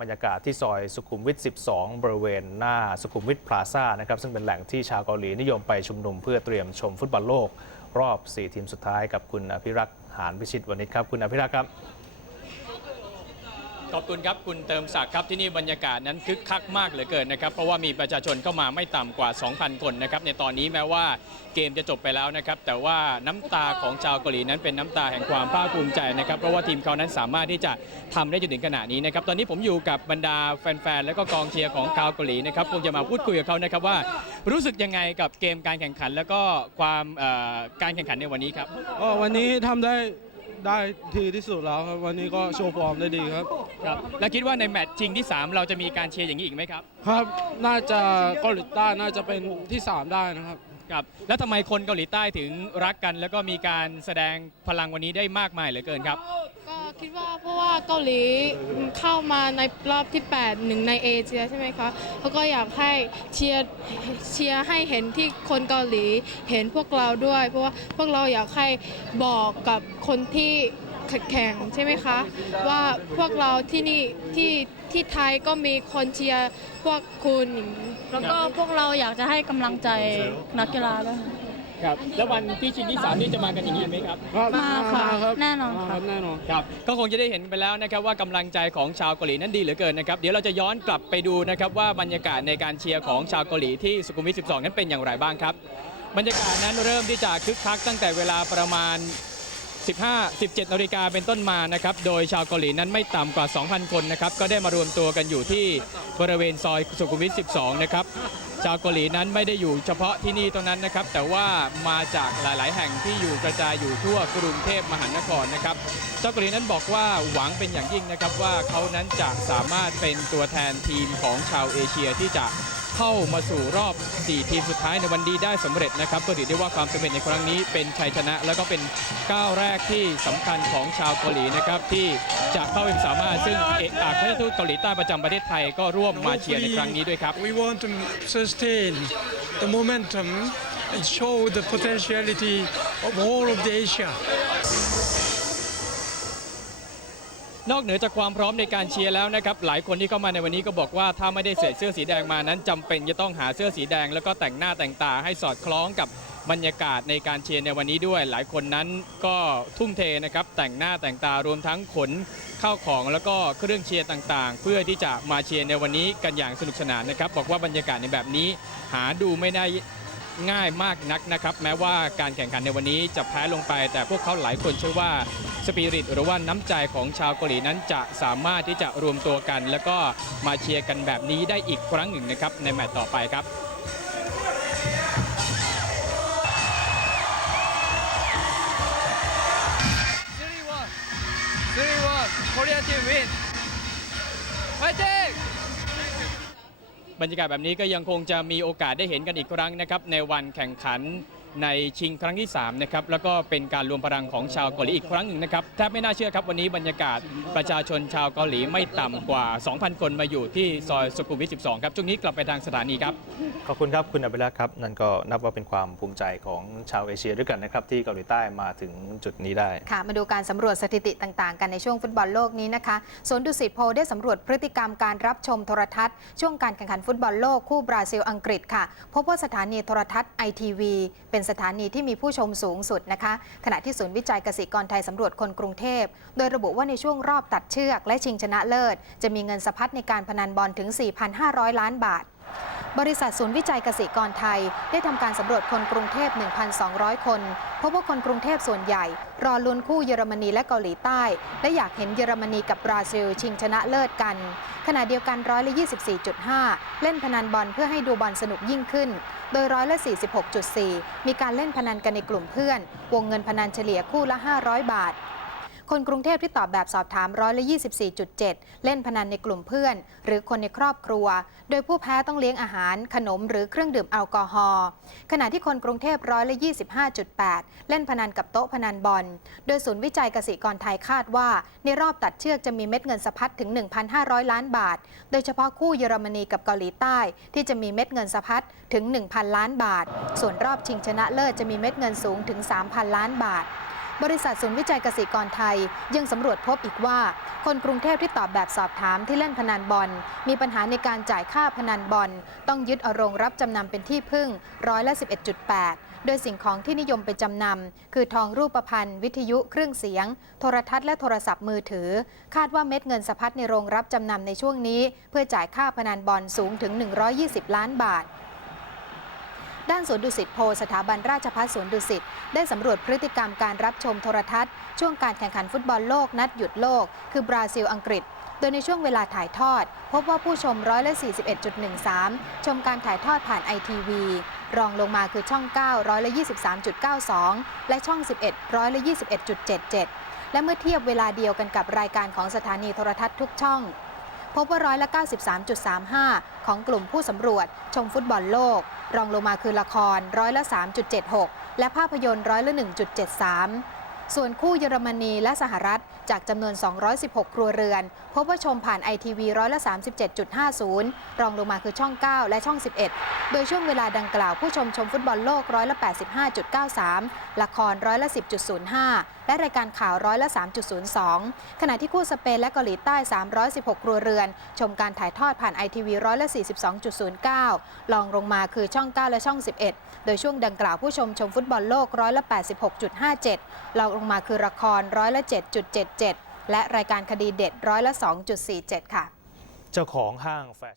บรรยากาศที่ซอยสุขุมวิท 12 บริเวณหน้าสุขุมวิทพลาซ่านะครับซึ่งเป็นแหล่งที่ชาวเกาหลีนิยมไปชุมนุมเพื่อเตรียมชมฟุตบอลโลก รอบ 4 ทีมสุดท้ายกับคุณอภิรักษ์หานพิชิตวันนี้ครับ คุณอภิรักษ์ครับ ขอบคุณครับคุณเติมศักดิ์ครับที่นี่บรรยากาศนั้นคึกคักมากเหลือเกินนะครับเพราะว่ามีประชาชนเข้ามาไม่ต่ำกว่า 2,000 คนนะครับในตอนนี้แม้ว่าเกมจะจบไปแล้วนะครับแต่ว่าน้ำตาของชาวเกาหลีนั้นเป็นน้ำตาแห่งความภาคภูมิใจนะครับเพราะว่าทีมเขานั้นสามารถที่จะทำได้จนถึงขณะนี้นะครับตอนนี้ผมอยู่กับบรรดาแฟนๆและก็กองเชียร์ของชาวเกาหลีนะครับคงจะมาพูดคุยกับเขานะครับว่ารู้สึกยังไงกับเกมการแข่งขัน แล้วก็ความเอ่อการแข่งขันในวันนี้ครับ ก็วันนี้ทำได้ได้ทีที่สุดแล้วครับ วันนี้ก็โชว์ฟอร์มได้ดีครับ ครับแล้วคิดว่าในแมตช์ชิงที่สามเราจะมีการเชียร์อย่างนี้อีกไหมครับครับ น่าจะเกาหลีใต้น่าจะเป็นที่ 3 ได้นะครับ ครับ แล้วทำไมคนเกาหลีใต้ถึงรักกัน แล้วก็มีการแสดงพลังวันนี้ได้มากมายเหลือเกินครับ ก็คิดว่าเพราะว่าเกาหลีเข้ามาในรอบที่ 8 หนึ่งในเอเชียใช่ไหมคะเขาก็อยากให้เชียร์เชียร์ให้เห็นที่คนเกาหลีเห็นพวกเราด้วย เพราะว่าพวกเราอยากให้บอกกับคนที่ แข่งใช่ไหมคะ ว่าพวกเราที่นี่ที่ที่ไทยก็มีคนเชียร์พวกคุณอย่างนี้แล้วก็พวกเราอยากจะให้กำลังใจนักกีฬาด้วยค่ะ ครับ แล้ววันที่ชิงที่สามนี่จะมากันอย่างนี้ไหมครับครับมาค่ะรับแน่นอนมาค่ะรับแน่นอน ครับ ก็คงจะได้เห็นไปแล้วนะครับว่ากำลังใจของชาวเกาหลีนั้นดีเหลือเกินนะครับเดี๋ยวเราจะย้อนกลับไปดูนะครับว่าบรรยากาศในการเชียร์ของชาวเกาหลีที่สุขุมวิท 12 นั้นเป็นอย่างไรบ้างครับ บรรยากาศนั้นเริ่มที่จะคึกคักตั้งแต่เวลาประมาณ 15 17นาฬิกาเป็นต้นมานะครับ โดยชาวเกาหลีนั้นไม่ต่ำกว่า 2,000 คนนะครับ ก็ได้มารวมตัวกันอยู่ที่บริเวณซอยสุขุมวิท 12 นะครับ ชาวเกาหลีนั้นไม่ได้อยู่เฉพาะที่นี่ตรงนั้นนะครับ แต่ว่ามาจากหลาย ๆ แห่งที่อยู่กระจายอยู่ทั่วกรุงเทพมหานครนะครับ ชาวเกาหลีนั้นบอกว่าหวังเป็นอย่างยิ่งนะครับว่าเขานั้นจะสามารถเป็นตัวแทนทีมของชาวเอเชียที่จะ เข้ามาสู่รอบ 4 ทีมสุดท้ายในวันนี้ได้สำเร็จนะครับก็ถือได้ว่าความสำเร็จในครั้งนี้เป็นชัยชนะ แล้วก็เป็นก้าวแรกที่สำคัญของชาวเกาหลีนะครับที่จะเข้าเป็นสามารถซึ่งเอกอัครราชทูตเกาหลีใต้ประจำประเทศไทยก็ร่วมมาเชียร์ในครั้งนี้ด้วยครับ We want to sustain the momentum and show the potentiality of all of the Asia. นอกเหนือจากความพร้อมในการเชียร์แล้วนะครับหลายคนที่เข้ามาในวันนี้ก็บอกว่าถ้าไม่ได้ใส่เสื้อสีแดงมานั้นจำเป็นจะต้องหาเสื้อสีแดง แล้วก็แต่งหน้าแต่งตาให้สอดคล้องกับบรรยากาศในการเชียร์ในวันนี้ด้วย หลายคนนั้นก็ทุ่มเทนะครับแต่งหน้าแต่งตารวมทั้งขนข้าวของแล้วก็เครื่องเชียร์ต่างๆ เพื่อที่จะมาเชียร์ในวันนี้กันอย่างสนุกสนานนะครับ บอกว่าบรรยากาศในแบบนี้หาดูไม่ได้ ง่ายมากนักนะครับ แม้ว่าการแข่งขันในวันนี้จะแพ้ลงไป แต่พวกเขาหลายคนเชื่อว่าสปิริตหรือว่าน้ำใจของชาวเกาหลีนั้นจะสามารถที่จะรวมตัวกัน แล้วก็มาเชียร์กันแบบนี้ได้อีกครั้งหนึ่งนะครับในแมตช์ต่อไปครับ บรรยากาศแบบนี้ก็ยังคงจะมีโอกาสได้เห็นกันอีกครั้งนะครับในวันแข่งขัน ในชิงครั้งที่3นะครับแล้วก็เป็นการรวมพลังของชาวเกาหลีอีกครั้งหนึ่งนะครับแทบไม่น่าเชื่อครับวันนี้บรรยากาศประชาชนชาวเกาหลีไม่ต่ำกว่า 2,000 คนมาอยู่ที่ซอยสุขุมวิท 12 ครับช่วงนี้กลับไปทางสถานีครับ ขอบคุณครับคุณอภิรักษ์ครับ นั่นก็นับว่าเป็นความภูมิใจของชาวเอเชียด้วยกันนะครับที่เกาหลีใต้มาถึงจุดนี้ได้ค่ะมาดูการสำรวจสถิติต่างๆ กันในช่วงฟุตบอลโลกนี้นะคะสวนดุสิตโพลได้สำรวจพฤติกรรมการรับชมโทรทัศน์ ช่วงการแข่งขันฟุตบอลโลกคู่บราซิลอังกฤษค่ะ พบว่าสถานีโทรทัศน์ไอทีวีเป็นสถานีที่มีผู้ชมสูงสุดนะคะ ขณะที่ศูนย์วิจัยเกษตรกรไทยสำรวจคนกรุงเทพ โดยระบุว่าในช่วงรอบตัดเชือกและชิงชนะเลิศ จะมีเงินสะพัดในการพนันบอลถึง 4,500 ล้านบาท บริษัทศูนย์วิจัยเกษตรกรไทย ได้ทำการสำรวจคนกรุงเทพ 1,200 คนพบว่าคนกรุงเทพส่วนใหญ่ รอลุ้นคู่เยอรมนีและเกาหลีใต้ และอยากเห็นเยอรมนีกับบราซิล ชิงชนะเลิศกัน ขณะเดียวกันร้อยละ 24.5 เล่นพนันบอลเพื่อให้ดูบอลสนุกยิ่งขึ้น โดยร้อยละ 46.4 มีการเล่นพนันกันในกลุ่มเพื่อน วงเงินพนันเฉลี่ยคู่ละ 500 บาท คนกรุงเทพที่ตอบแบบสอบถามร้อยละ24.7 เล่นพนันในกลุ่มเพื่อน หรือคนในครอบครัว โดยผู้แพ้ต้องเลี้ยงอาหาร ขนมหรือเครื่องดื่มแอลกอฮอล์ขณะที่คนกรุงเทพร้อยละ25.8 เล่นพนันกับโต๊ะพนันบอล โดยศูนย์วิจัยเกษตรกรไทยคาดว่า ในรอบตัดเชือกจะมีเม็ดเงินสะพัดถึง 1,500 ล้านบาท โดยเฉพาะคู่เยอรมนีกับเกาหลีใต้ ที่จะมีเม็ดเงินสะพัดถึง 1,000 ล้านบาท ส่วนรอบชิงชนะเลิศจะมีเม็ดเงินสูงถึง 3,000 ล้านบาท บริษัทศูนย์วิจัยเกษตรกรไทย ยังสำรวจพบอีกว่า คนกรุงเทพที่ตอบแบบสอบถามที่เล่นพนันบอล มีปัญหาในการจ่ายค่าพนันบอล ต้องยึดเอาโรงรับจำนำเป็นที่พึ่งร้อยละ 11.8 โดยสิ่งของที่นิยมไปจำนำคือทองรูปพรรณวิทยุเครื่องเสียง โทรทัศน์และโทรศัพท์มือถือ คาดว่าเม็ดเงินสะพัดในโรงรับจำนำในช่วงนี้ เพื่อจ่ายค่าพนันบอลสูงถึง 120 ล้านบาท ด้านสวนดุสิตโพลสถาบันราชภัฏสวนดุสิตได้สำรวจพฤติกรรมการรับชมโทรทัศน์ ช่วงการแข่งขันฟุตบอลโลกนัดหยุดโลก คือบราซิลอังกฤษ โดยในช่วงเวลาถ่ายทอด พบว่าผู้ชมร้อยละ41.13 ชมการถ่ายทอดผ่านไอทีวีรองลงมาคือช่อง 9 ร้อยละ23.92 และช่อง 11 ร้อยละ21.77 และเมื่อเทียบเวลาเดียวกันกับรายการของสถานีโทรทัศน์ทุกช่อง พบว่าร้อยละ93.35 ของกลุ่มผู้สำรวจ ชมฟุตบอลโลก รองลงมาคือละครร้อยละ 3.76 และภาพยนตร์ร้อยละ 1.73 ส่วนคู่เยอรมนีและสหรัฐ จากจำนวน 216 ครัวเรือน พบว่าชมผ่านไอทีวีร้อยละ 37.50 รองลงมาคือช่อง 9 และช่อง 11 โดยช่วงเวลาดังกล่าวผู้ชมชมฟุตบอลโลกร้อยละ 85.93 ละครร้อยละ 10.05 และรายการข่าวร้อยละ 3.02 ขณะที่คู่สเปนและเกาหลีใต้ 316 ครัวเรือน ชมการถ่ายทอดผ่านไอทีวีร้อยละ 42.09 รองลงมาคือช่อง 9 และช่อง 11 โดยช่วงดังกล่าวผู้ชมชมฟุตบอลโลกร้อยละ 86.57 รองลงมาคือละครร้อยละ 7.77 และรายการคดีเด็ดร้อยละ 2.47 ค่ะ เจ้าของห้างแฟช